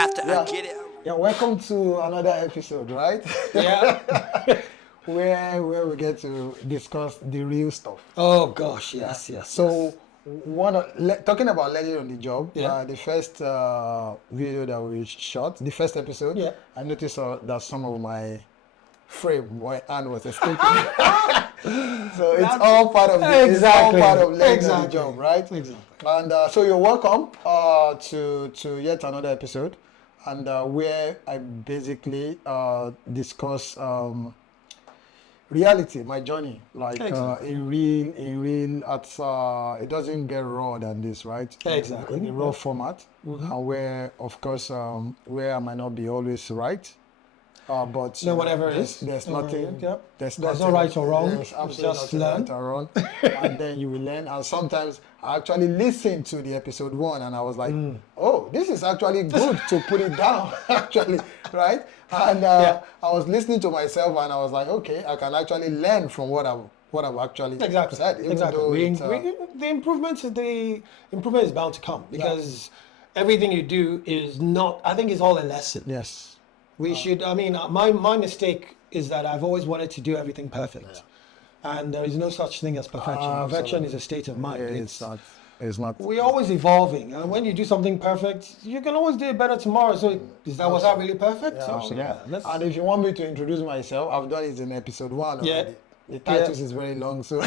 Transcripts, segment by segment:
After Yeah. I get it. Yeah, welcome to another episode, right? Yeah. where we get to discuss the real stuff. Oh gosh, yes. So, talking about learning on the job, Yeah. the first video that we shot, the first episode, Yeah. I noticed that some of my my hand was escaping. So it's all part of it's all part of learning on the job, right? Exactly. And so you're welcome to yet another episode, and where I basically discuss reality, my journey, like Exactly. in real, it doesn't get raw than this, right? Exactly. In the raw format, and where, of course, where I might not be always right. But So whatever it is. there's nothing. Yeah. There's no nothing, right or wrong. There's absolutely Just nothing learn. right or wrong. And then you will learn. And sometimes I actually listened to the episode 1, and I was like, "Oh, this is actually good to put it down." Actually, right? And I was listening to myself, and I was like, "Okay, I can actually learn from what I've actually said." Even though The improvement is bound to come because everything you do is not. I think it's all a lesson. Yes. We should. I mean, my mistake is that I've always wanted to do everything perfect, and there is no such thing as perfection. Perfection is a state of mind. It's not. We're always evolving, and when you do something perfect, you can always do it better tomorrow. So, was that really perfect? And if you want me to introduce myself, I've done it in episode 1 already. Yeah. The titles is very long, so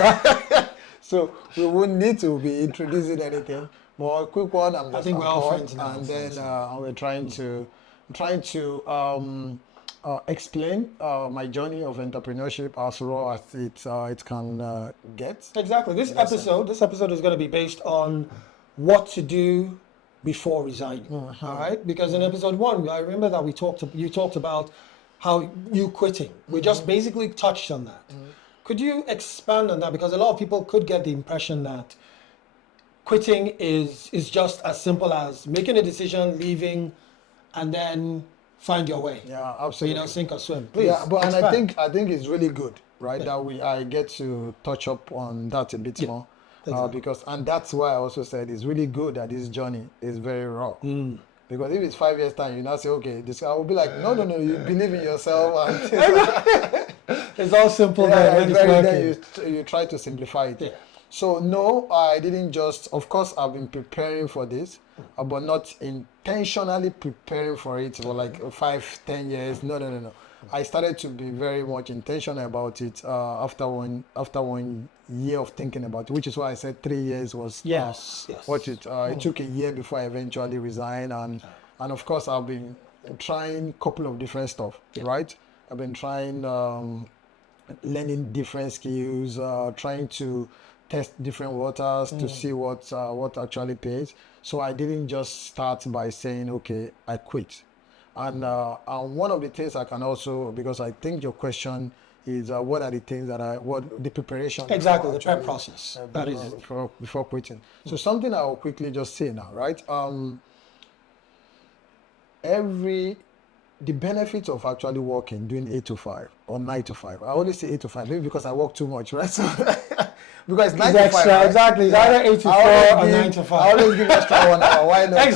so we wouldn't need to be introducing anything. But a quick one, I think we're all friends now. and then we're trying to explain my journey of entrepreneurship as raw as it can get. Exactly. This episode is going to be based on what to do before resigning. All right, because in episode 1, I remember that you talked about how you quitting. We just basically touched on that. Could you expand on that? Because a lot of people could get the impression that quitting is just as simple as making a decision, leaving, and then find your way. Yeah, absolutely. Sink or swim. Please. Yeah, but and expand. I think it's really good, right? That I get to touch up on that a bit more, because that's why I also said it's really good that this journey is very raw. Because if it's 5 years time, you now say, okay, this I will be like, no, you believe in yourself, and it's all simple. Then you try to simplify it. Yeah. So no, I didn't just. Of course, I've been preparing for this, but not intentionally preparing for it for like 5-10 years. No. I started to be very much intentional about it after one year of thinking about it, which is why I said 3 years was yes. It took a year before I eventually resigned, and of course I've been trying a couple of different stuff, right? I've been trying learning different skills, trying to test different waters to see what actually pays. So I didn't just start by saying, okay, I quit. And one of the things I can also, because I think your question is what are the things what the preparation. Exactly, the prep process. That is it. Before quitting. So something I will quickly just say now, right? The benefits of actually working, doing 8 to 5 or 9 to 5. I always say 8 to 5, maybe because I work too much, right? So, because 9 to 5. Right? Exactly. It's either 8 to 4 or 9 to 5. I always give extra 1 hour. Why not?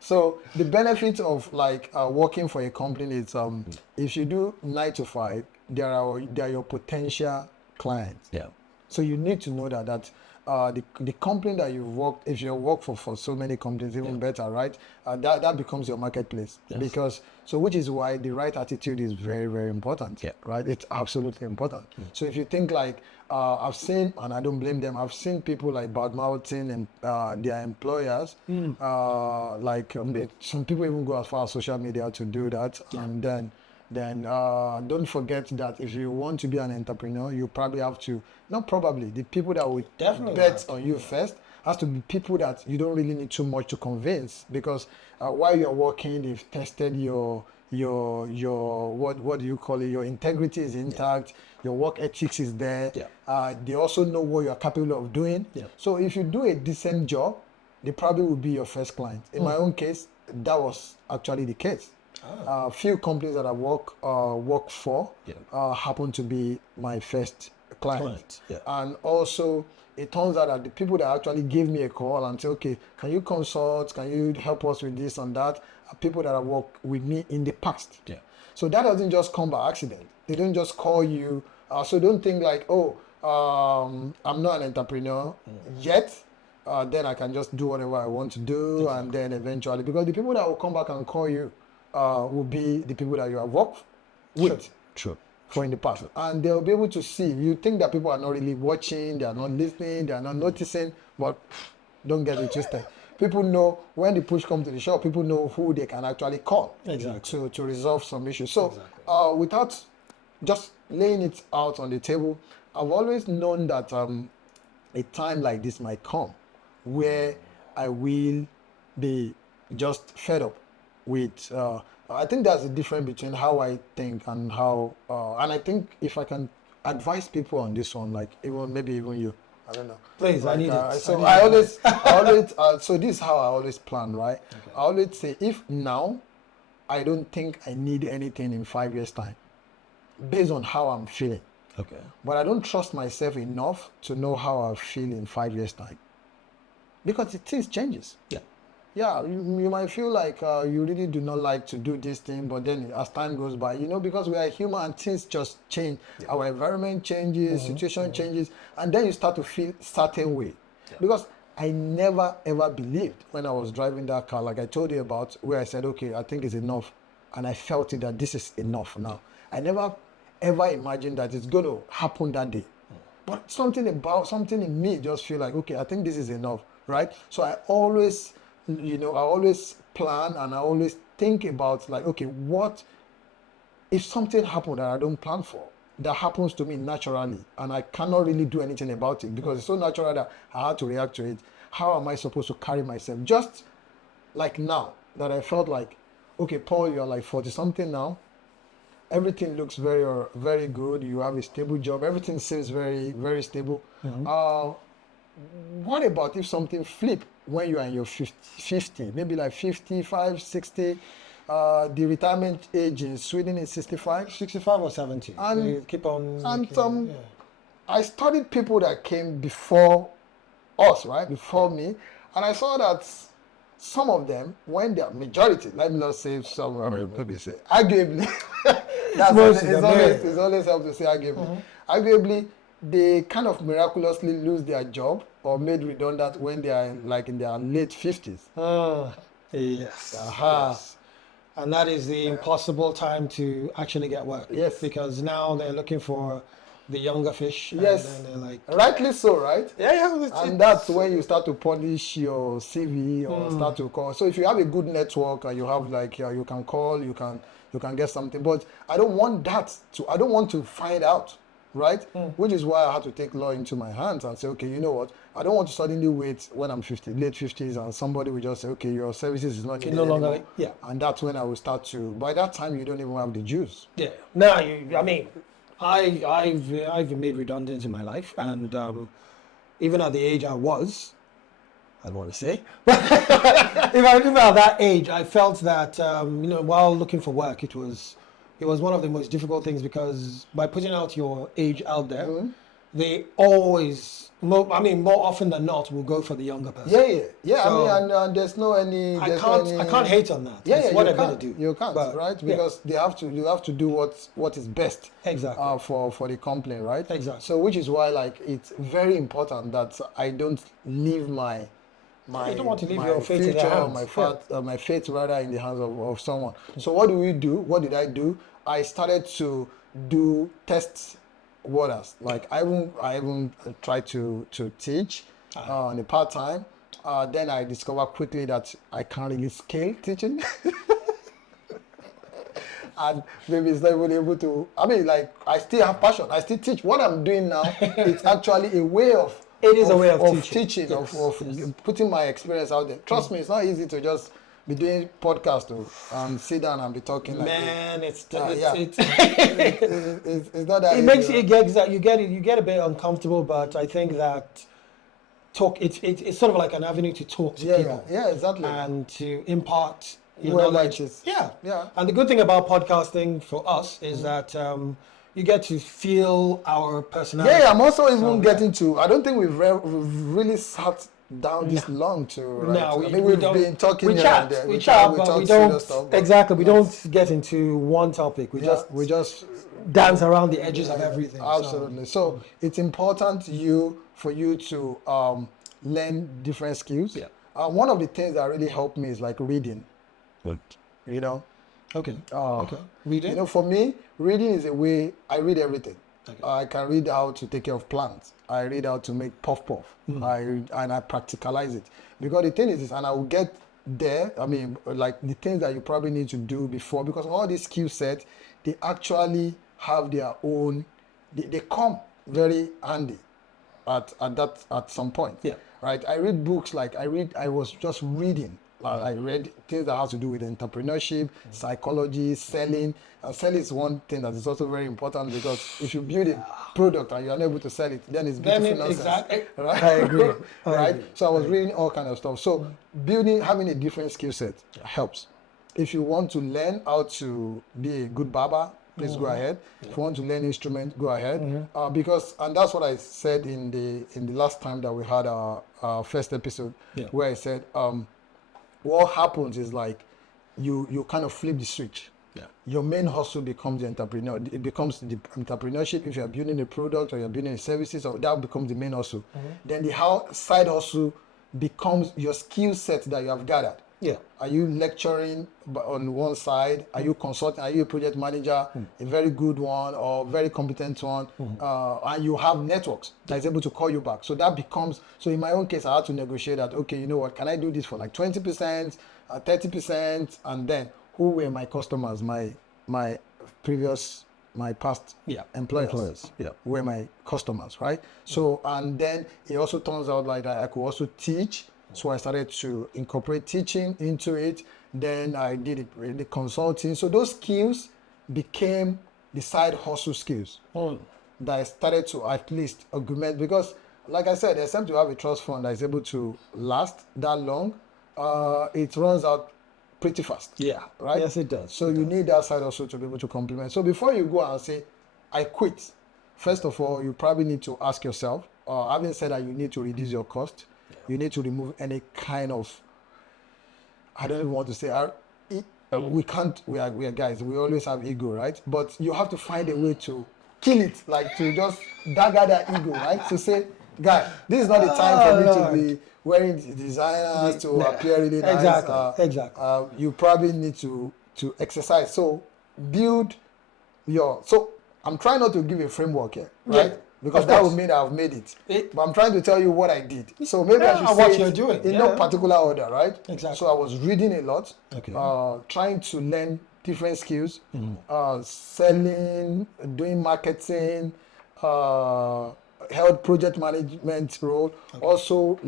So the benefits of working for a company is if you do 9 to 5, they are your potential clients. Yeah. So you need to know that the company that you work, if you work for so many companies, even better, right? That becomes your marketplace. Yes. Which is why the right attitude is very, very important. Yeah. Right? It's absolutely important. So if you think I've seen, and I don't blame them, I've seen people badmouthing and their employers. Some people even go as far as social media to do that, and then don't forget that if you want to be an entrepreneur, you probably have to, the people that will definitely bet on you first has to be people that you don't really need too much to convince, because while you're working, they've tested your what do you call it, your integrity is intact, your work ethics is there, they also know what you're capable of doing. So if you do a decent job, they probably will be your first client. In my own case, that was actually the case. Few companies that I work for happen to be my first client. Yeah. And also, it turns out that the people that actually give me a call and say, okay, can you consult? Can you help us with this and that? Are people that have worked with me in the past. Yeah. So that doesn't just come by accident. They don't just call you. So don't think like, oh, I'm not an entrepreneur yet. Then I can just do whatever I want to do, and then eventually, because the people that will come back and call you will be the people that you have worked with True. for in the past, and they'll be able to see. You think that people are not really watching, they are not listening, they are not noticing, but don't get it twisted. People know when the push comes to the shop. People know who they can actually call to resolve some issues. So without just laying it out on the table, I've always known that a time like this might come where I will be just fed up with. I think there's a difference between how I think and how, and I think if I can advise people on this one, like maybe even you, I don't know. Please, like, I need it. So I always, so this is how I always plan, right? Okay. I always say, if now I don't think I need anything in 5 years' time, based on how I'm feeling. Okay. But I don't trust myself enough to know how I feel in 5 years' time. Because things changes. Yeah. Yeah, you might feel like you really do not like to do this thing, but then as time goes by, because we are human and things just change. Yeah. Our environment changes, situation changes, and then you start to feel certain way. Yeah. Because I never ever believed when I was driving that car, like I told you about, where I said, okay, I think it's enough. And I felt it that this is enough now. I never ever imagined that it's going to happen that day. But something in me just feel like, okay, I think this is enough, right? So I always, I always plan and I always think about like, okay, what if something happened that I don't plan for, that happens to me naturally, and I cannot really do anything about it because it's so natural that I had to react to it. How am I supposed to carry myself? Just like now that I felt like, okay, Paul, you're like 40 something now. Everything looks very, very good. You have a stable job. Everything seems very, very stable. What about if something flip when you are in your 50, maybe like 55, 60? The retirement age in Sweden is 65. 65 or 70. And you keep on. And I studied people that came before us, right? Before me. And I saw that some of them, when they are majority, let me not say some, maybe say, arguably, it's always helped to say arguably. Arguably, they kind of miraculously lose their job or made redundant when they are like in their late 50s. Yes. Yes. And that is the impossible time to actually get work. Yes. Because now they're looking for the younger fish. Yes. And then they're like, rightly so, right? Yeah. And that's when you start to polish your CV or start to call. So if you have a good network and you have like, you can call, you can get something. But I don't want to find out, right? Which is why I had to take law into my hands and say, okay, you know what? I don't want to suddenly wait when I'm 50, late 50s, and somebody will just say, okay, your services is not needed anymore. Yeah. And that's when I will start to, by that time, you don't even have the juice. Yeah. No, I mean, I've been made redundant in my life, and even at the age I was, I don't want to say, but if I remember at that age, I felt that while looking for work, it was one of the most difficult things, because by putting out your age out there, they always, more often than not, will go for the younger person. Yeah. So, and there's no any. I can't hate on that. Yeah, it's what I'm gonna do. You can't, But, right? Because you have to do what is best. Exactly. For the company, right? Exactly. So which is why like it's very important that I don't leave my you don't want to leave my your fate in future, their or hands. my fate rather in the hands of someone. So what do we do? What did I do? I started to do test waters. Like I even tried to teach on a part time. Then I discovered quickly that I can't really scale teaching. And maybe it's not even able to. I still have passion. I still teach. What I'm doing now, it's actually a way of. It is a way of teaching, yes. of putting my experience out there. Trust me, it's not easy to just be doing podcast and sit down and be talking like this. It's not that it easy. Makes you get a bit uncomfortable, but I think that it's sort of like an avenue to talk to people. Yeah, exactly. And to impart your Well, knowledge. like Yeah. Yeah. And the good thing about podcasting for us is that You get to feel our personality. Yeah, I'm also even So, getting to. I don't think we've really sat down this long to. Right? No, I mean, we've don't. been talking. We here chat, and there. we chat, we but talk we don't serious stuff, but exactly. We not- don't get into one topic. We we just dance around the edges of everything. so- absolutely. So it's important for you to learn different skills. Yeah. One of the things that really helped me is like reading. You know, Okay. uh, Okay. Read it. you know, for me, reading is a way. I read everything. Okay. I can read how to take care of plants. I read how to make puff puff. And I practicalize it because the thing is, and I will get there. I mean, like the things that you probably need to do before, because all these skill sets, they actually have their own. They come very handy at some point. Yeah. Right. I read books like I was just reading. I read things that have to do with entrepreneurship, psychology, selling. And selling is one thing that is also very important because if you build a product and you're unable to sell it, then it's beautiful nonsense. Exactly. Right? I agree. Right? So I was reading all kind of stuff. So having a different skill set helps. If you want to learn how to be a good barber, please go ahead. If you want to learn instrument, go ahead. And that's what I said in the last time that we had our first episode, where I said, what happens is like you kind of flip the switch. Yeah. Your main hustle becomes the entrepreneur. It becomes the entrepreneurship. If you're building a product or you're building services, or that becomes the main hustle. Then the side hustle becomes your skill set that you have gathered. Yeah. Are you lecturing on one side? Are you consulting? Are you a project manager, a very good one or very competent one? And you have networks that is able to call you back. So that becomes, so in my own case, I had to negotiate that, okay, you know what, can I do this for like 20%, 30%? And then who were my customers, my past employers were my customers, right? So, and then it also turns out like that I could also teach. So I started to incorporate teaching into it. Then I did it with the consulting. So those skills became the side hustle skills that I started to at least augment, because like I said, except you have a trust fund that is able to last that long, it runs out pretty fast. Yeah. Right? Yes, it does. So you need that side also to be able to complement. So before you go and say, I quit, first of all, you probably need to ask yourself, having said that, you need to reduce your cost. You need to remove any kind of, I don't even want to say, we are guys, we always have ego, right? But you have to find a way to kill it, like to just dagger that ego, right? To say, guy, this is not the time for me to be wearing designers to appear really nice. Exactly. You probably need to exercise. So build so I'm trying not to give a framework here, right? Yeah. Because that would mean I've made it. But I'm trying to tell you what I did. So maybe I should say what you're doing. in no particular order, right? Exactly. So I was reading a lot, Okay. trying to learn different skills, selling, doing marketing, held project management role. Also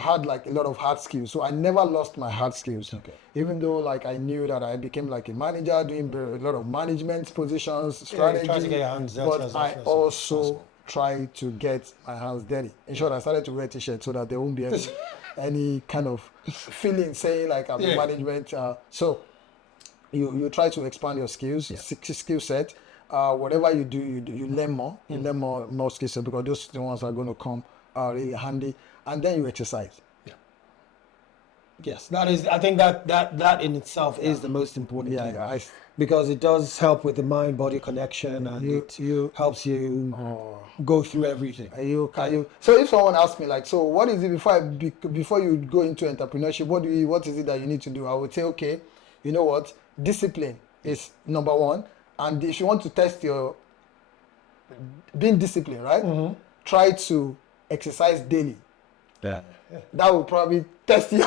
had like a lot of hard skills. So I never lost my hard skills. Okay. Even though like I knew that I became like a manager, doing a lot of management positions, strategy. try to get your hands dirty but as I often as also possible. try to get my hands dirty. In short, I started to wear t-shirts so that there won't be any kind of feeling saying like I'm in management. So you try to expand your skills, skill set. Whatever you do, you learn more. You learn more skill set, because those are the ones that are going to come really handy. And then you exercise. Yeah. Yes, that is. I think that in itself is the most important thing. Because it does help with the mind-body connection, and it helps you go through everything. So if someone asks me like, so what is it before you go into entrepreneurship? What is it that you need to do? I would say, okay, you know what? Discipline is number one. And if you want to test your being disciplined, right? Try to exercise daily. Yeah. That will probably test you.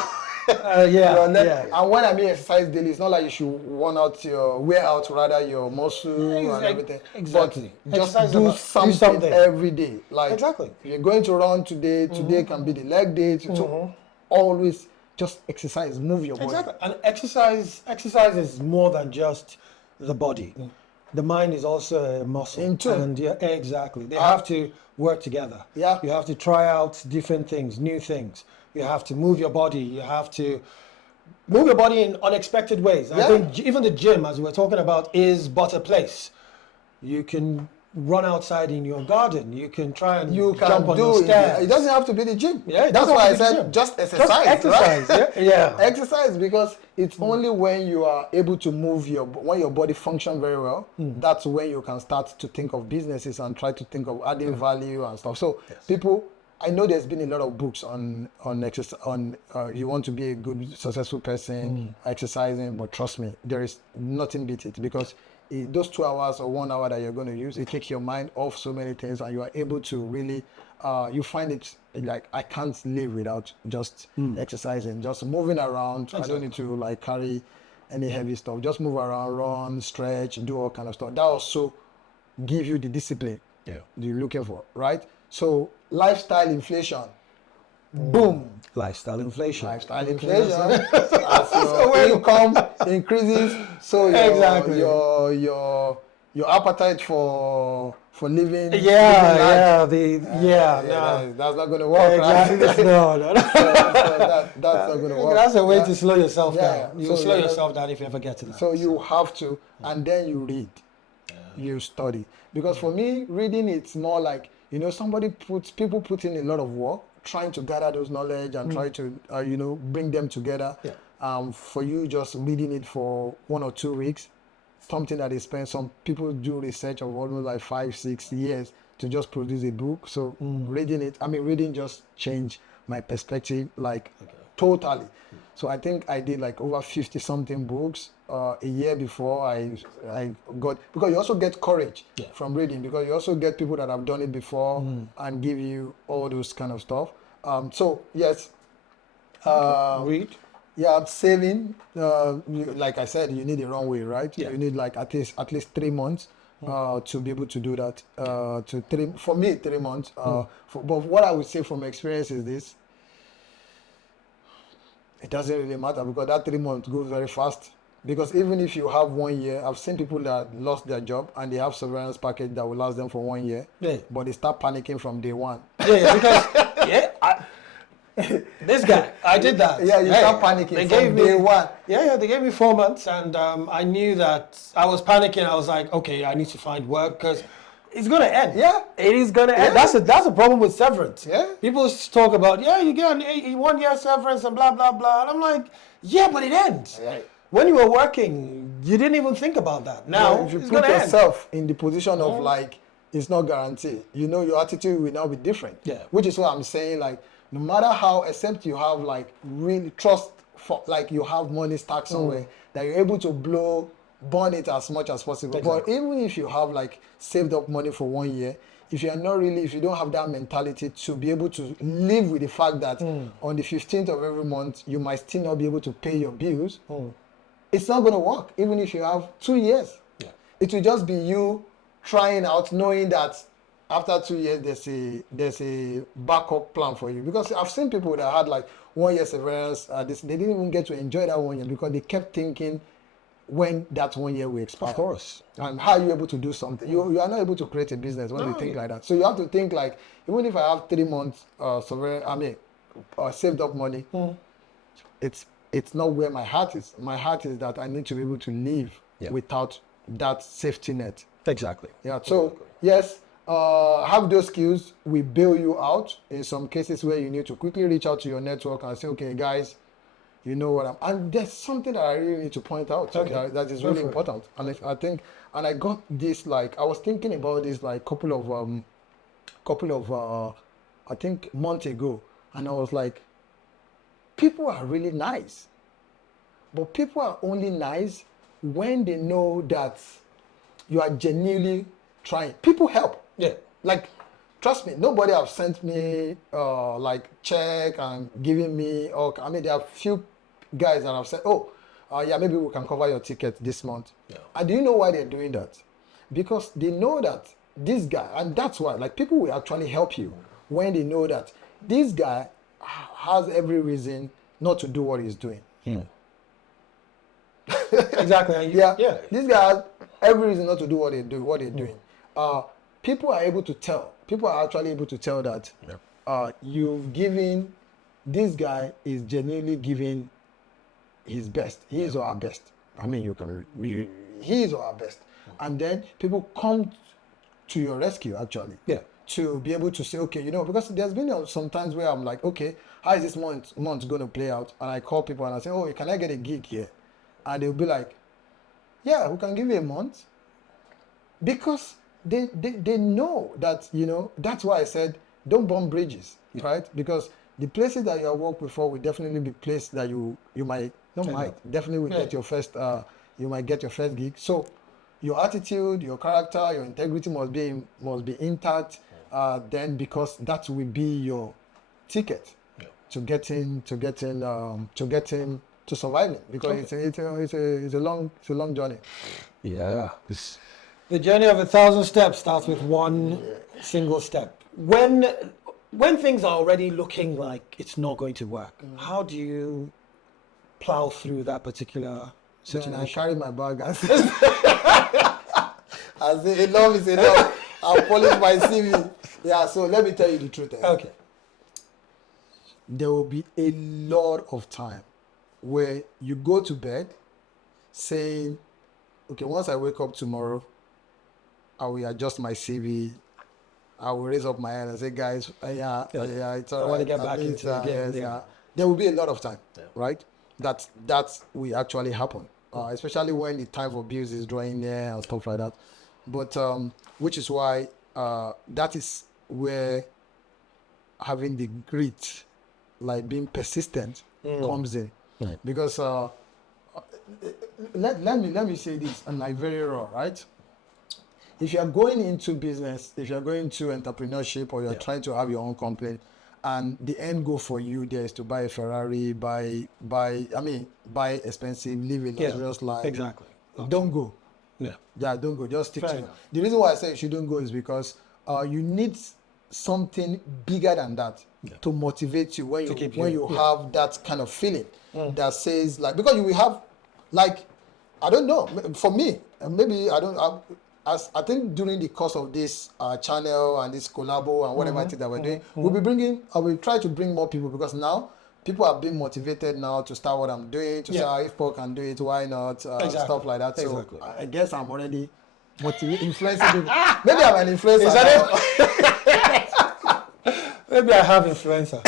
And when I mean exercise daily, it's not like you should wear out rather your muscle and everything. Exactly. But just do something every day. Like exactly. If you're going to run today, today can be the leg day. So always just exercise, move your body. Exactly. And exercise is more than just the body. The mind is also a muscle. And exactly. They have to work together. Yeah. You have to try out different things, new things. You have to move your body. You have to move your body in unexpected ways. I think even the gym, as we were talking about, is but a place. You can run outside in your garden. You can try and You can jump on your do it. stairs. It doesn't have to be the gym. Yeah, it That's doesn't why I have to be the said gym. just exercise. Just exercise. Right? Yeah. Exercise, because it's only when you are able to move when your body function very well, that's when you can start to think of businesses and try to think of adding value and stuff. So people, I know there's been a lot of books on exercise, on you want to be a good successful person, exercising, but trust me, there is nothing beat it, because those 2 hours or 1 hour that you're going to use, it takes your mind off so many things, and you are able to really you find it like, I can't live without just exercising, just moving around. I don't need to like carry any heavy stuff, just move around, run, stretch, do all kind of stuff. That also give you the discipline you're looking for, right? So lifestyle inflation, boom. Lifestyle inflation. Lifestyle inflation. As your income increases, so your appetite for living. That's not going to work. Exactly. Right? No. That's not going to work. That's a way to slow yourself down. You So slow yourself down if you ever get to that. So you have to, and then you read, you study. Because for me, reading, it's more like, people put in a lot of work trying to gather those knowledge and try to, bring them together. For you, just reading it for 1 or 2 weeks, something that they spend, some people do research of almost like 5-6 years to just produce a book. So reading just changed my perspective, like totally. So I think I did like over 50 something books a year before I got, because you also get courage from reading, because you also get people that have done it before and give you all those kind of stuff. So yes, read. Yeah, saving. Like I said, you need a runway, right? Yeah. You need like at least 3 months to be able to do that. For me, 3 months. But what I would say from experience is this: it doesn't really matter, because that 3 months goes very fast. Because even if you have 1 year, I've seen people that lost their job and they have severance package that will last them for 1 year. Yeah. But they start panicking from day one. Because this guy, I did that. Yeah, you start panicking from day one. Yeah, they gave me 4 months, and I knew that I was panicking. I was like, okay, I need to find work, because it's gonna end. Yeah, it is gonna end. That's a problem with severance. Yeah, people talk about you get an 1 year severance and blah blah blah, and I'm like, yeah, but it ends. Right. When you were working, you didn't even think about that. Now, if you put yourself in the position of like, it's not guaranteed, your attitude will now be different. Yeah. Which is what I'm saying, like, no matter how, except you have like really trust, for like you have money stacked somewhere, that you're able to burn it as much as possible. Exactly. But even if you have like saved up money for 1 year, if you don't have that mentality to be able to live with the fact that on the 15th of every month, you might still not be able to pay your bills, it's not going to work, even if you have 2 years. Yeah. It will just be you trying out, knowing that after 2 years, there's a backup plan for you. Because I've seen people that had like 1 year severance, they didn't even get to enjoy that 1 year because they kept thinking when that 1 year will expire. Of course. And how are you able to do something? You are not able to create a business when you think like that. So you have to think like, even if I have 3 months saved up money, it's not where my heart is. My heart is that I need to be able to live without that safety net. Exactly. Yeah. So yes, have those skills. We bail you out in some cases where you need to quickly reach out to your network and say, okay, guys, you know what and there's something that I really need to point out that is really important. And I think, and I got this, like, I was thinking about this like couple of I think months ago, and I was like, people are really nice, but people are only nice when they know that you are genuinely trying. People help. Yeah. Like, trust me, nobody have sent me like check and giving me, there are few guys that have said, maybe we can cover your ticket this month. Yeah. And do you know why they're doing that? Because they know that this guy, and that's why, like, people will actually help you when they know that this guy has every reason not to do what he's doing. Exactly. This guy has every reason not to do what they're doing. People are able to tell. People are actually able to tell that you've given, this guy is genuinely giving his best. He is our best. He is our best. and then people come to your rescue actually. Yeah. To be able to say, okay, because there's been some times where I'm like, okay, how is this month going to play out? And I call people and I say, oh, can I get a gig here? And they'll be like, yeah, we can give you a month. Because they know that, that's why I said, don't burn bridges, right? Because the places that you have worked before will definitely be places that you might, definitely will get your first, you might get your first gig. So your attitude, your character, your integrity must be intact. Then because that will be your ticket to getting to surviving, because it's a long journey. Yeah. The journey of 1,000 steps starts with one single step. When things are already looking like it's not going to work, how do you plow through that particular situation? I carry my bag and I say enough is enough. I'll polish my CV. Yeah, so let me tell you the truth. Okay. There will be a lot of time where you go to bed saying, okay, once I wake up tomorrow, I will adjust my CV. I will raise up my hand and say, guys, it's all right. I want to get back into the game. Yeah. There will be a lot of time, right? That will actually happen, especially when the time for bills is drawing near and stuff like that. But which is why that is where having the grit, like being persistent, comes in. Right. Because let me say this, and like very raw, right? If you are going into business, if you are going to entrepreneurship, or you are trying to have your own company, and the end goal for you there is to buy a Ferrari, buy expensive, live a luxurious life. Exactly. Don't go. Yeah. Yeah, don't go. Just stick Fair to it. enough. The reason why I say you shouldn't go is because you need something bigger than that to motivate you when you have that kind of feeling that says, like, because you will have, like, I don't know, for me, maybe I think during the course of this channel and this collabo and whatever it is that we're doing, I will try to bring more people, because now people are being motivated now to start what I'm doing, to say, if Paul can do it, why not, stuff like that. So I guess I'm already influencing people. Maybe I'm an influencer. Maybe I have influencer.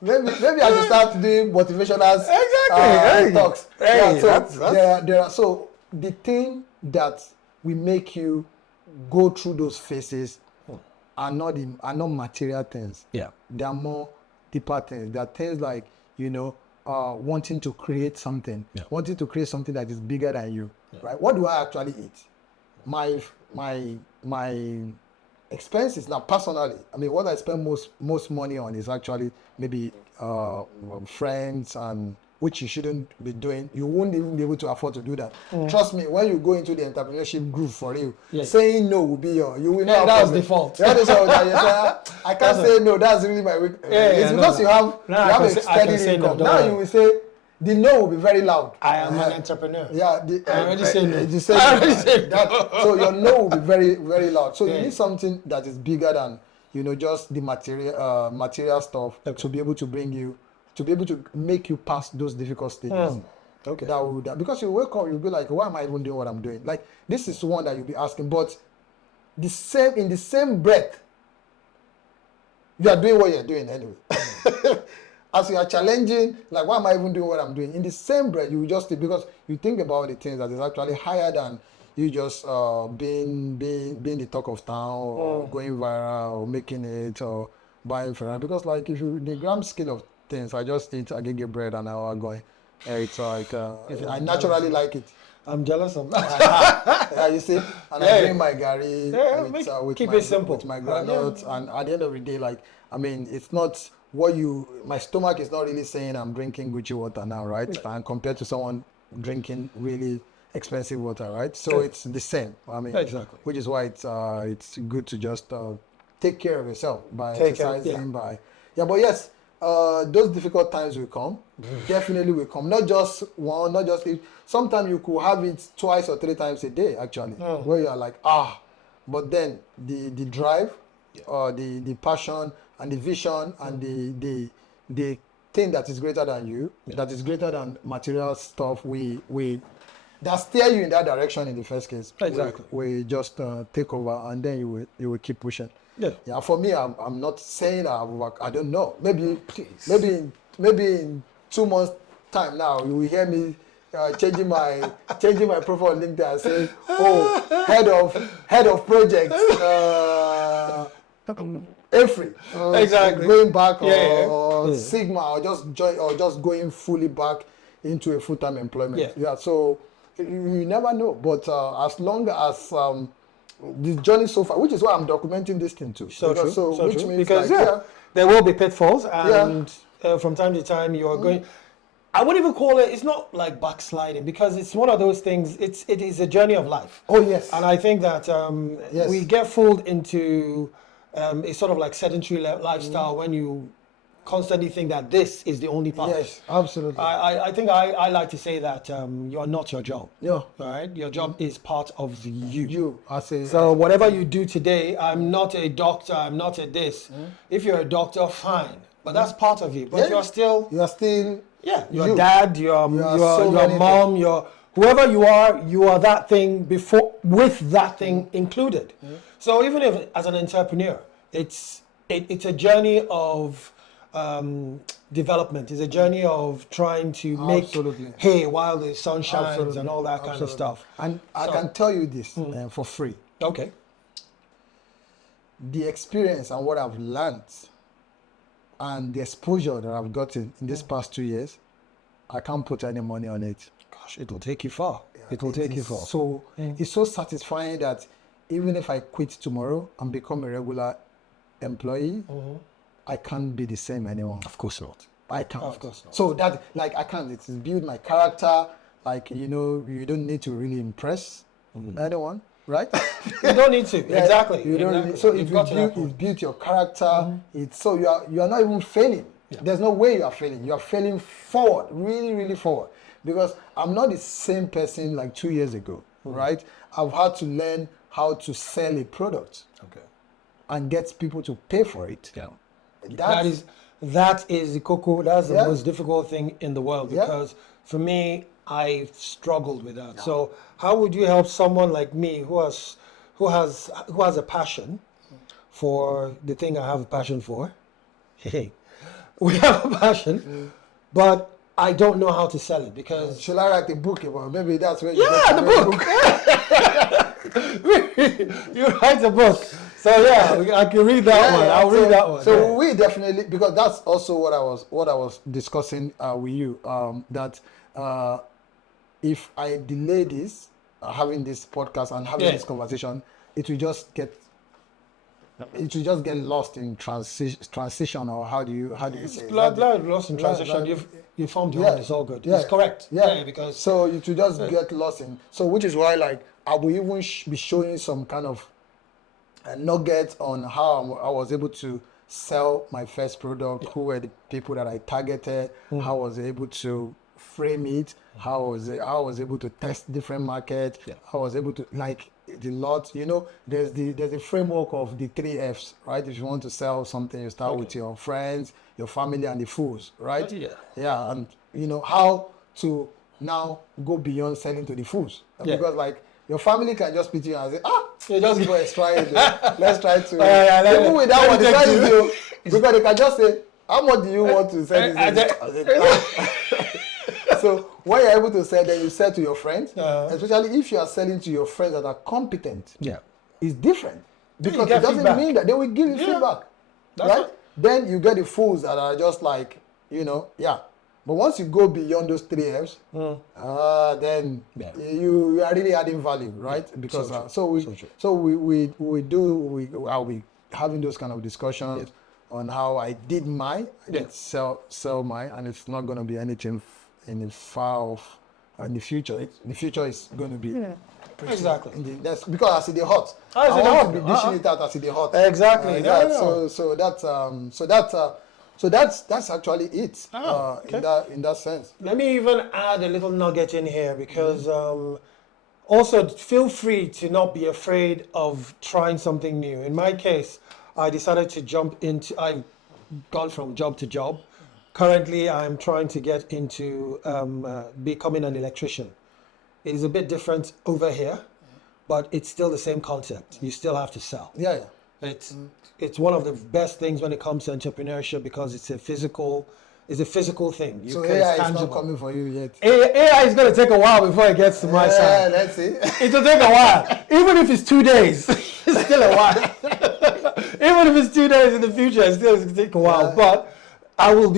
Maybe I should start doing motivational talks. So the thing that will make you go through those phases are not material things. Yeah. They are more deeper things. They are things like, wanting to create something, wanting to create something that is bigger than you. Right? What do I actually eat? My expenses now, personally, I mean, what I spend most money on is actually maybe friends, and which you shouldn't be doing. You won't even be able to afford to do that. Trust me, when you go into the entrepreneurship group for real, saying no will be you will not. That's default. I can't say no. That's really my weak. It's because you have a steady income. Now you will say the no will be very loud. I am an entrepreneur. Yeah, I already say no. You say that, so your no will be very, very loud. So you need something that is bigger than just the material stuff to be able to bring you, to be able to make you pass those difficult stages. Okay. Because you wake up, you'll be like, why am I even doing what I'm doing? Like, this is one that you'll be asking, but in the same breath, you are doing what you're doing anyway. As you are challenging, like, why am I even doing what I'm doing? In the same breath, you will just, because you think about the things that is actually higher than you just being the talk of town, or going viral, or making it, or buying Ferrari. Because, like, if you, the grand scale of things, I just eat agege bread and I'm going. It's like, I naturally like it. I'm jealous of that. Yeah, you see? And I drink my gari keep it simple. with my granules. And at the end of the day, like, I mean, it's not my stomach is not really saying I'm drinking Gucci water now, right? And compared to someone drinking really expensive water, right? So it's the same. I mean, exactly. Which is why it's good to just take care of yourself by exercising, but yes, those difficult times will come. Definitely will come. Not just one, not just if. Sometimes you could have it 2 or 3 times a day, actually, where you are like, but then the drive, the passion and the vision and the thing that is greater than you, that is greater than material stuff, we that steer you in that direction in the first case. Exactly. We just take over, and then you will keep pushing. Yeah. Yeah. For me, I'm not saying I don't know. Maybe Please. maybe in 2 months time now you will hear me changing my profile on LinkedIn and say, oh, head of project. Every Exactly. going back Yeah. Sigma or just going fully back into a full-time employment. Yeah. So you never know. But as long as the journey so far, which is why I'm documenting this thing too. So true. Which means because like, there will be pitfalls, and from time to time you are going. I wouldn't even call it. It's not like backsliding, because it's one of those things. It is a journey of life. Oh yes. And I think that we get fooled into a sort of like sedentary lifestyle when you constantly think that this is the only path. Yes, absolutely. I think I like to say that you are not your job. Yeah. All right. Your job is part of you. So whatever you do today, I'm not a doctor. I'm not a this. If you're a doctor, fine. But that's part of you. But you're still. Yeah, your dad, your mom, your whoever you are that thing before, with that thing included. So even if as an entrepreneur, it's a journey of development. It's a journey of trying to make hay while the sun shines and all that kind of stuff. And I can tell you this for free. Okay. The experience and what I've learned and the exposure that I've gotten in these past 2 years, I can't put any money on it. Gosh, it will take you far. It will take you far. So it's so satisfying that even if I quit tomorrow and become a regular employee, I can't be the same anymore. Of course not. I can't. Of course not. So that, like, I can't. It's build my character. Like, you don't need to really impress anyone, right? You don't need to. Yeah, exactly. You don't. Exactly. Need, so it built your character. It's so you are not even failing. Yeah. There's no way you are failing. You are failing forward, really, really forward. Because I'm not the same person like 2 years ago, right? I've had to learn how to sell a product, and get people to pay for it. Yeah, that is the cocoa. That's the most difficult thing in the world, because for me, I struggled with that. Yeah. So how would you help someone like me who has a passion for the thing I have a passion for? Hey, we have a passion, but I don't know how to sell it because. Should I write a book about? Maybe that's where. The book. You write a book. So I can read that one. I'll read that one. So we definitely, because that's also what I was discussing with you. That if I delay this, having this podcast and having this conversation, it will just get lost in transition, or how do you say it? Lost in transition. You formed your own. It's all good. It's correct. Yeah, because so it will just get lost in. So which is why, like, I will even be showing some kind of nugget on how I was able to sell my first product, who were the people that I targeted, how I was able to frame it, how I was able to test different markets, how I was able to, like, the lot, there's a framework of the 3 Fs, right? If you want to sell something, you start with your friends, your family, and the fools, right? Yeah, and how to now go beyond selling to the fools, because, like, your family can just pity you and say, just go and try it. Let's try to. Even with that one, it's not easy, because they can just say, how much do you want to sell this? So when you're able to sell, then you sell to your friends, especially if you are selling to your friends that are competent. Yeah, it's different, because it doesn't mean that they will give you feedback, right? Then you get the fools that are just like, But once you go beyond those 3 Fs, then you are really adding value, right? Because I'll be having those kind of discussions on how I did mine. I did sell mine, and it's not going to be anything in the far off. In the future, the future is going to be exactly. That's because I see the hot. I want to be dishing it out. I see the hot. Exactly. So that's actually it in that sense. Let me even add a little nugget in here, because also feel free to not be afraid of trying something new. In my case, I decided to I've gone from job to job. Currently, I'm trying to get into becoming an electrician. It is a bit different over here, but it's still the same concept. You still have to sell. Yeah, yeah. It's one of the best things when it comes to entrepreneurship because it's a physical thing. So it's AI is tangible. not coming for you yet. AI is going to take a while before it gets to my side. Let's see. It will take a while. Even if it's 2 days, it's still a while. Even if it's 2 days in the future, it's still going to take a while. But I'll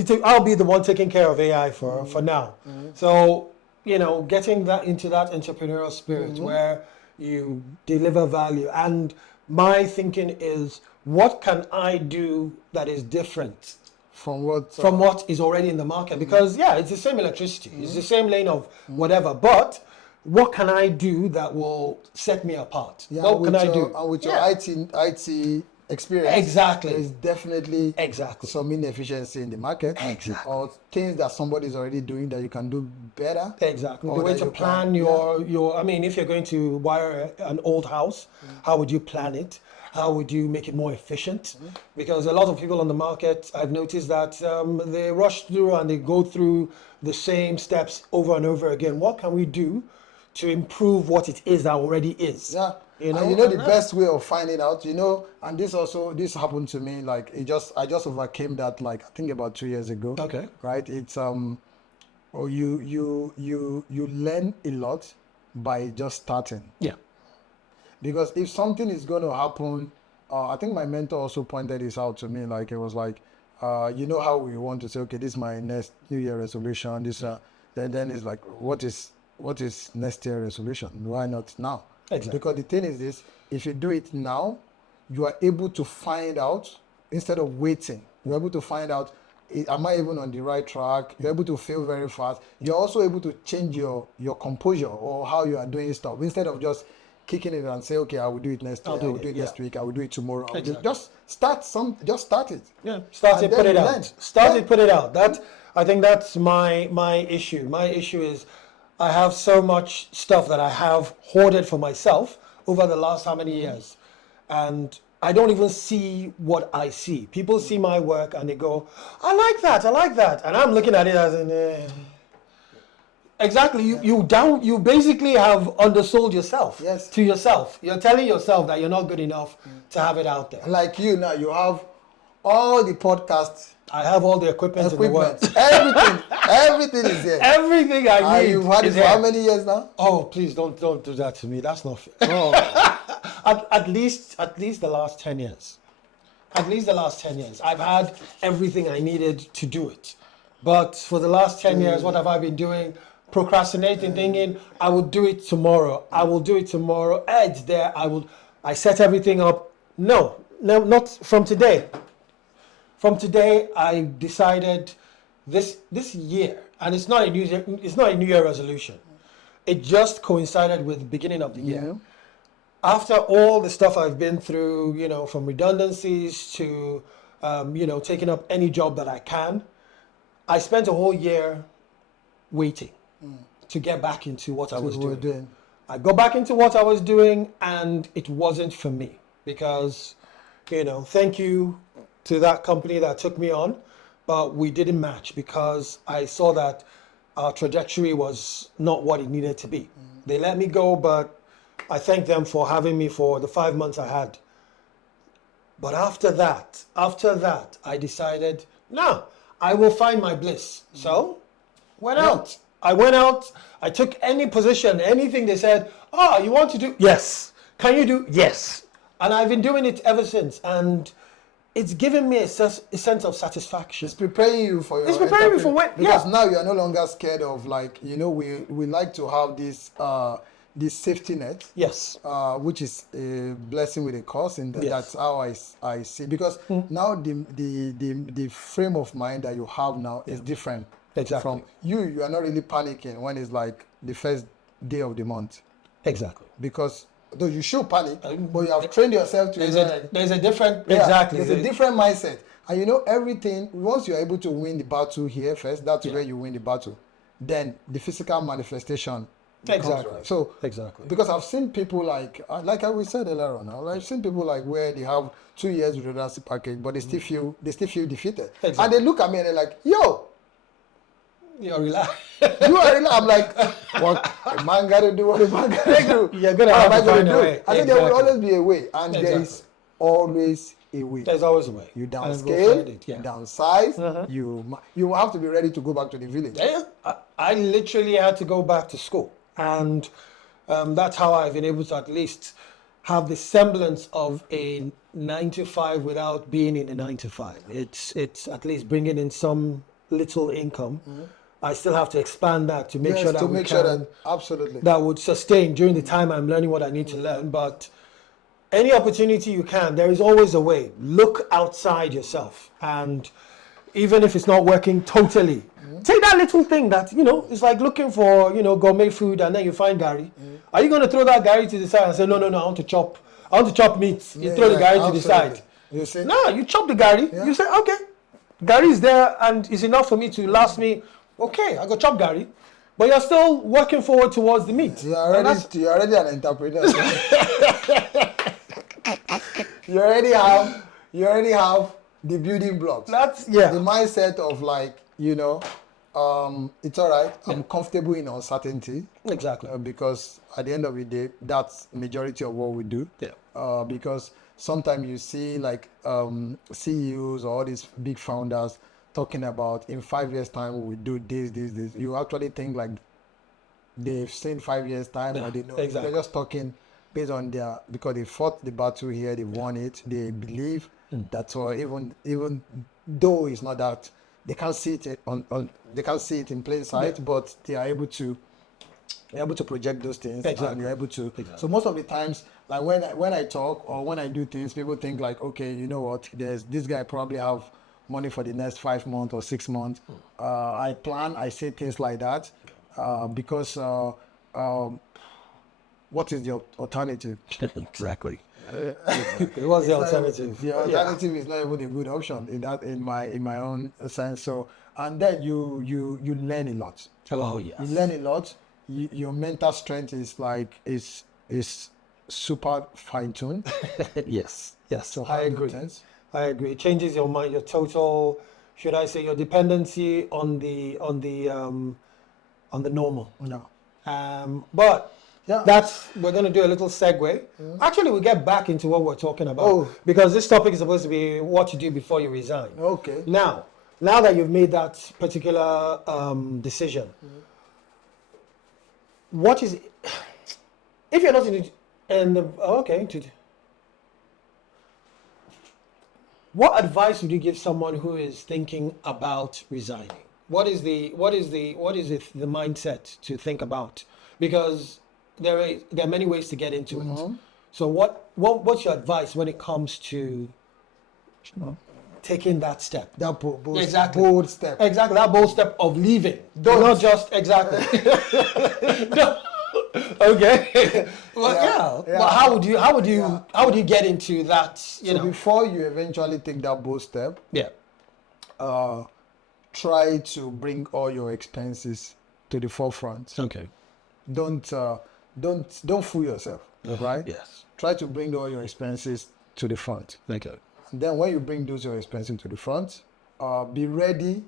be the one taking care of AI for now. So, getting that into that entrepreneurial spirit where you deliver value. And my thinking is, what can I do that is different From what? from what is already in the market? Because it's the same electricity, it's the same lane of whatever, but what can I do that will set me apart? What can I do? And with your IT experience, Exactly. there's definitely Exactly. some inefficiency in the market. Exactly. Or things that somebody's already doing that you can do better. Exactly. Or The way that to you plan can- your I mean, if you're going to wire an old house, how would you plan it? How would you make it more efficient? Because a lot of people on the market, I've noticed that they rush through and they go through the same steps over and over again. What can we do to improve what it is that already is? Yeah. You know, And the best way of finding out, and this happened to me, like I just overcame that, like I think about 2 years ago. Okay. Right? It's you learn a lot by just starting. Yeah. Because if something is going to happen, I think my mentor also pointed this out to me. Like it was like, how we want to say, okay, this is my next New Year resolution. This, then it's like, what is next year resolution? Why not now? Exactly. Because the thing is this: if you do it now, you are able to find out instead of waiting. You're able to find out, am I even on the right track? You're able to feel very fast. You're also able to change your composure or how you are doing stuff instead of just kicking it and say, okay, I will do it next week. I will do it next week. I will do it tomorrow. Just start it. Yeah, start it, put it out. Start it, put it out. I think that's my issue. My issue is I have so much stuff that I have hoarded for myself over the last how many years, and I don't even see what I see. People see my work and they go, I like that, and I'm looking at it as an. Exactly. You basically have undersold yourself. Yes. To yourself. You're telling yourself that you're not good enough to have it out there. Like you now, you have all the podcasts. I have all the equipment in the world. Everything is there. Everything I need. You've had it is for here. how many years now? Oh, please don't do that to me. That's not fair. Oh. at least the last 10 years. At least the last 10 years. I've had everything I needed to do it. But for the last 10 years, what have I been doing? Procrastinating, thinking, I will do it tomorrow. It's there. I set everything up. No, not from today. From today, I decided this year, and it's not a New Year resolution. It just coincided with the beginning of the year. Yeah. After all the stuff I've been through, from redundancies to, taking up any job that I can, I spent a whole year waiting to get back into what I was doing. I got back into what I was doing, and it wasn't for me because, thank you to that company that took me on, but we didn't match because I saw that our trajectory was not what it needed to be. They let me go, but I thank them for having me for the 5 months I had. But after that, I decided, no, I will find my bliss. So, went out. I went out. I took any position, anything they said, oh, you want to do? Yes. Can you do? Yes. And I've been doing it ever since. And it's given me a sense of satisfaction. It's preparing you for your. It's preparing me for what? Because now you are no longer scared of we like to have this safety net. Yes. Which is a blessing with a curse, and Yes. that's how I see. Because now the frame of mind that you have now is different. Exactly. From you are not really panicking when it's like the first day of the month. Exactly. Because though you should panic, but you have trained yourself to. There's a different. Yeah, Exactly. There's a different mindset, and everything. Once you're able to win the battle here first, that's where you win the battle. Then the physical manifestation. Exactly. Right. So exactly. Because I've seen people like I said earlier on, I've seen people like where they have 2 years redundancy package, but they still feel defeated, Exactly. and they look at me and they're like, "Yo, You're relaxed. You are relaxed. I'm like, what a man got to do, what a man got to do. You're gonna What have am I to going find to a do? way. I think there will Exactly. always be a way, and there Exactly. is always a way. There's always a way. You And we'll downscale, find it, yeah. you downsize, you have to be ready to go back to the village. Yeah, I literally had to go back to school, and that's how I've been able to at least have the semblance of a 9 to 5 without being in a 9 to 5. It's at least bringing in some little income. I still have to expand that to make Yes, sure that to we make can, sure that absolutely. that would sustain during the time I'm learning what I need to learn. But any opportunity you can, there is always a way. Look outside yourself, and even if it's not working totally, take that little thing that, it's like looking for, gourmet food, and then you find Gary. Are you going to throw that Gary to the side and say, no, I want to chop meat? You throw the Gary to the side. You see? No, you chop the Gary. Yeah. You say, okay, Gary is there and it's enough for me to last me. Okay, I go chop Gary. But you're still working forward towards the meat. You're already an entrepreneur. you already have the building blocks. The mindset of like, it's all right. I'm comfortable in uncertainty. Exactly. Because at the end of the day, that's majority of what we do. Yeah. Because sometimes you see like CEOs or all these big founders talking about in 5 years time we will do this. You actually think like they've seen 5 years time, or they know. Exactly. They're just talking based on because they fought the battle here, they won it. They believe that's all. Even though it's not that, they can't see it they can't see it in plain sight, but they are able to project those things. Exactly. And you're able to. Exactly. So most of the times, like when I talk or when I do things, people think like, okay, you know what? There's this guy probably have money for the next 5 months or 6 months. I say things like that because what is the alternative? Exactly. What's the alternative? The alternative is not even a good option in my own sense. So, and then you learn a lot. Oh yes. You learn a lot. Your mental strength is super fine-tuned. Yes. So I agree. It changes your mind, your total, should I say, your dependency on the normal. No. But Yeah. we're going to do a little segue. Actually, we get back into what we're talking about because this topic is supposed to be what you do before you resign. Okay. Now that you've made that particular decision, what is it? If you're not in it, what advice would you give someone who is thinking about resigning? What is the mindset to think about? Because there are many ways to get into it. So what's your advice when it comes to taking that step? That bold step. Exactly, that bold step of leaving. Not just exactly. No. Okay. Well, Well, how would you get into that? So before you eventually take that bold step, Yeah. Try to bring all your expenses to the forefront. Okay. Don't fool yourself, right? Yes. Try to bring all your expenses to the front. Okay. And then when you bring those your expenses to the front, be ready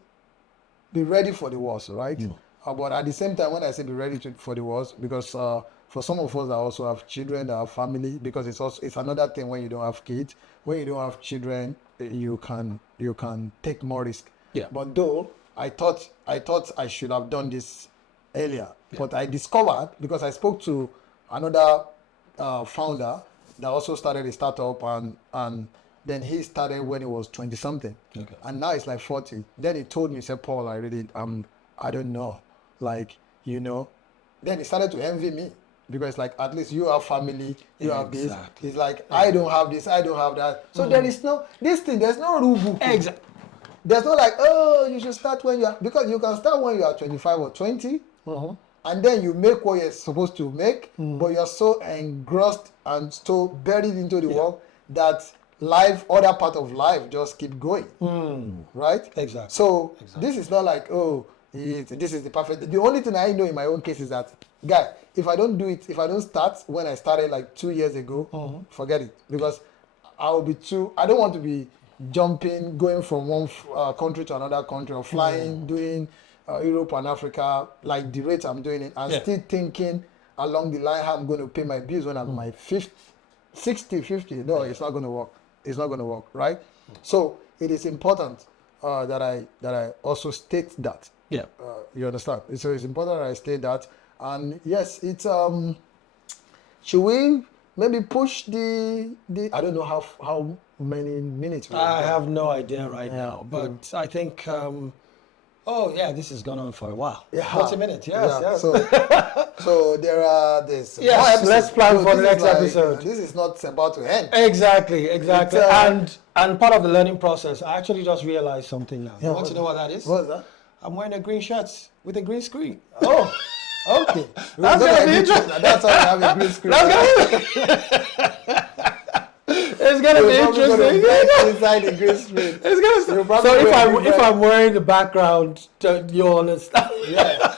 for the worst, right? But at the same time, when I say be ready for the worst, because for some of us that also have children, that have family, because it's another thing when you don't have kids. When you don't have children, you can take more risk. Yeah. But though I thought I should have done this earlier, but I discovered, because I spoke to another founder that also started a startup, and then he started when he was 20 something, and now it's like 40. Then he told me, he said, Paul, I don't know, then he started to envy me, because like, at least you have family, you have this. He's like, I don't have this, I don't have that. So there is there's no rule book. Exactly. There's no like, you should start when you are, because you can start when you are 25 or 20, and then you make what you're supposed to make, but you're so engrossed and so buried into the work that other part of life just keep going, right? Exactly. So this is not like, this is the perfect. The only thing I know in my own case is that, guy, if I don't do it, if I don't start when I started like 2 years ago, forget it, because I don't want to be jumping, going from one country to another country, or flying, doing Europe and Africa, like the rate I'm doing it, I'm still thinking along the line how I'm going to pay my bills when I'm my 60, 50. No, it's not going to work. It's not going to work, right? So it is important that I also state that. Yeah. You understand? So it's important that I state that. And yes, it's should we maybe push the I don't know how many minutes. I have no idea right now, but I think. Oh yeah, this has gone on for a while. Yeah. 40 minutes. Yes. So there are this. Yes. Let's plan for the next episode. This is not about to end. Exactly. And part of the learning process, I actually just realized something now. You want to know what that is? What's that? I'm wearing a green shirt with a green screen. Oh, okay. That's gonna be interesting. That's why I have a green screen. It's gonna be interesting. Inside the green screen. It's gonna. So if I'm wearing the background, you'll understand. Yeah.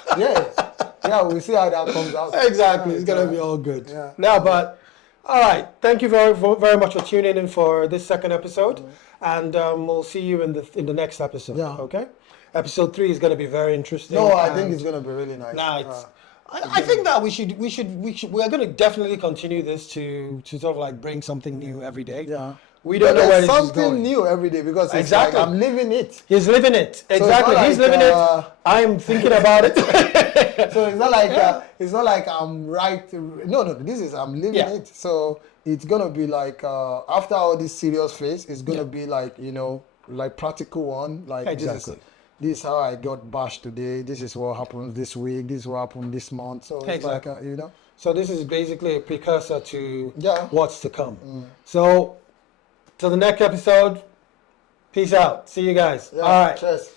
We'll see how that comes out. Exactly. It's gonna be all good. Yeah. Now, but all right. Thank you very much for tuning in for this second episode, and we'll see you in the next episode. Yeah. Okay. Episode 3 is going to be very interesting. No, I think it's going to be really nice. Now, I think that we are going to definitely continue this to sort of like bring something new every day. Yeah. We don't know where this is going. Something new every day because it's exactly. like I'm living it. He's living it. Exactly. So he's living it. I'm thinking about it. So it's not like I'm right. No. This is I'm living it. So it's gonna be like after all this serious phase, it's gonna be like like practical one. Like exactly. This is how I got bashed today. This is what happened this week. This is what happened this month. So it's like So this is basically a precursor to what's to come. So till the next episode, peace out. See you guys. All right. Cheers.